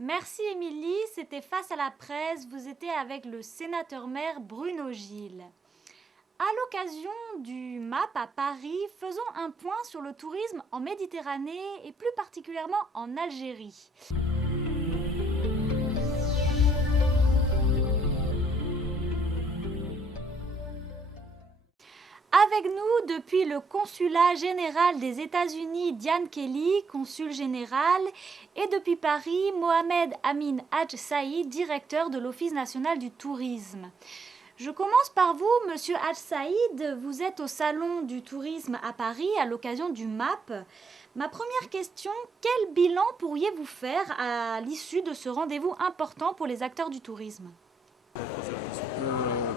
Merci Émilie, c'était Face à la presse, vous étiez avec le sénateur-maire Bruno Gilles. À l'occasion du MAP à Paris, faisons un point sur le tourisme en Méditerranée et plus particulièrement en Algérie. Avec nous, depuis le consulat général des États-Unis, Diane Kelly, consul général, et depuis Paris, Mohamed Amin Hadj Saïd, directeur de l'Office national du tourisme. Je commence par vous, Monsieur Hadj Saïd. Vous êtes au Salon du tourisme à Paris à l'occasion du MAP. Ma première question, quel bilan pourriez-vous faire à l'issue de ce rendez-vous important pour les acteurs du tourisme ?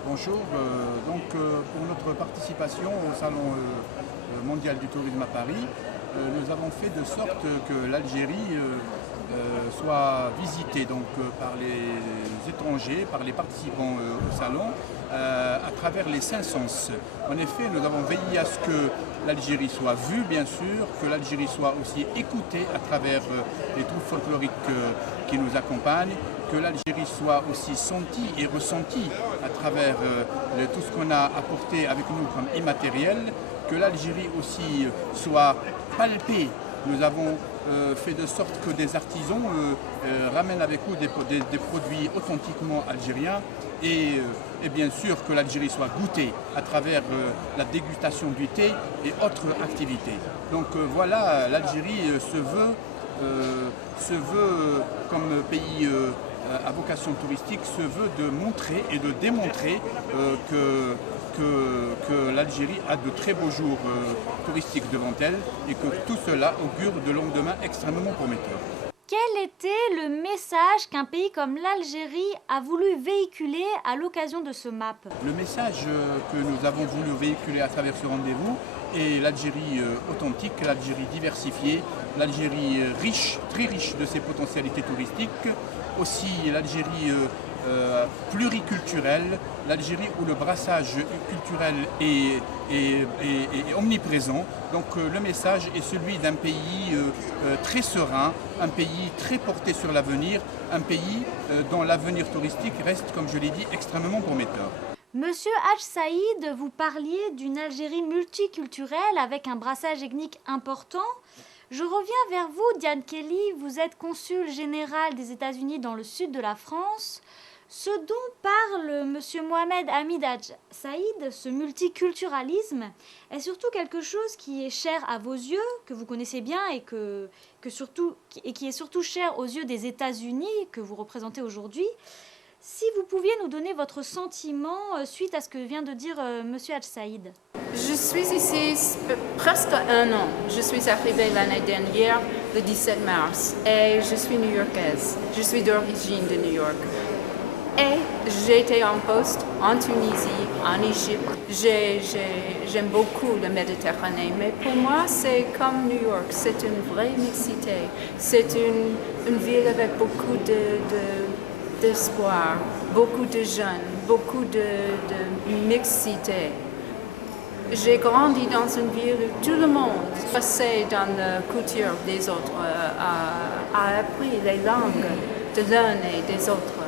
Bonjour, pour notre participation au Salon mondial du tourisme à Paris, nous avons fait de sorte que l'Algérie soit visitée par les étrangers, par les participants au Salon, à travers les 5 sens. En effet, nous avons veillé à ce que l'Algérie soit vue, bien sûr, que l'Algérie soit aussi écoutée à travers les troupes folkloriques qui nous accompagnent, que l'Algérie soit aussi sentie et ressentie à travers tout ce qu'on a apporté avec nous comme immatériel, que l'Algérie aussi soit palpée. Nous avons fait de sorte que des artisans ramènent avec eux des produits authentiquement algériens et bien sûr que l'Algérie soit goûtée à travers la dégustation du thé et autres activités. Donc voilà, l'Algérie se veut comme pays à vocation touristique, se veut de montrer et de démontrer que l'Algérie a de très beaux jours touristiques devant elle et que tout cela augure de lendemains extrêmement prometteurs. Quel était le message qu'un pays comme l'Algérie a voulu véhiculer à l'occasion de ce MAP ? Le message que nous avons voulu véhiculer à travers ce rendez-vous est l'Algérie authentique, l'Algérie diversifiée, l'Algérie riche, très riche de ses potentialités touristiques, aussi l'Algérie pluriculturelle, l'Algérie où le brassage culturel est omniprésent. Donc le message est celui d'un pays très serein, un pays très porté sur l'avenir, un pays dont l'avenir touristique reste, comme je l'ai dit, extrêmement prometteur. Monsieur Hadj Saïd, vous parliez d'une Algérie multiculturelle avec un brassage ethnique important. Je reviens vers vous, Diane Kelly, vous êtes consul général des États-Unis dans le sud de la France. Ce dont parle Monsieur Mohamed Amin Hadj Saïd, ce multiculturalisme, est surtout quelque chose qui est cher à vos yeux, que vous connaissez bien et qui est surtout cher aux yeux des États-Unis que vous représentez aujourd'hui. Si vous pouviez nous donner votre sentiment suite à ce que vient de dire Monsieur Hadj Saïd. Je suis ici presque 1 an. Je suis arrivée l'année dernière, le 17 mars, et je suis new-yorkaise. Je suis d'origine de New York. Et j'ai été en poste en Tunisie, en Égypte. J'aime beaucoup la Méditerranée, mais pour moi, c'est comme New York. C'est une vraie mixité. C'est une ville avec beaucoup d'espoir, beaucoup de jeunes, beaucoup de mixité. J'ai grandi dans une ville où tout le monde passait dans la culture des autres, a appris les langues de l'un et des autres.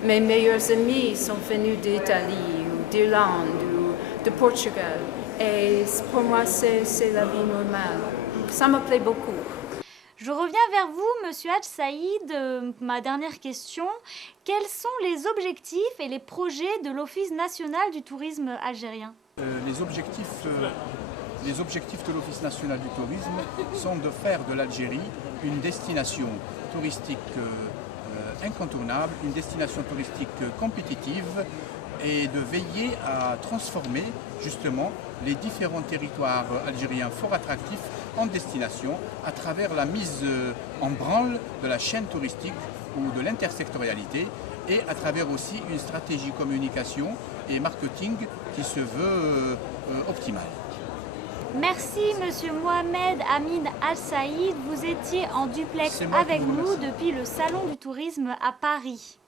Mes meilleurs amis sont venus d'Italie, ou d'Irlande, ou de Portugal. Et pour moi, c'est la vie normale. Ça me plaît beaucoup. Je reviens vers vous, Monsieur Hadj Saïd. Ma dernière question. Quels sont les objectifs et les projets de l'Office national du tourisme algérien ? Les objectifs de l'Office national du tourisme sont de faire de l'Algérie une destination touristique incontournable, une destination touristique compétitive et de veiller à transformer justement les différents territoires algériens fort attractifs en destination à travers la mise en branle de la chaîne touristique ou de l'intersectorialité et à travers aussi une stratégie communication et marketing qui se veut optimale. Merci Monsieur Mohamed Amin Hadj Saïd, vous étiez en duplex avec nous depuis le Salon du tourisme à Paris.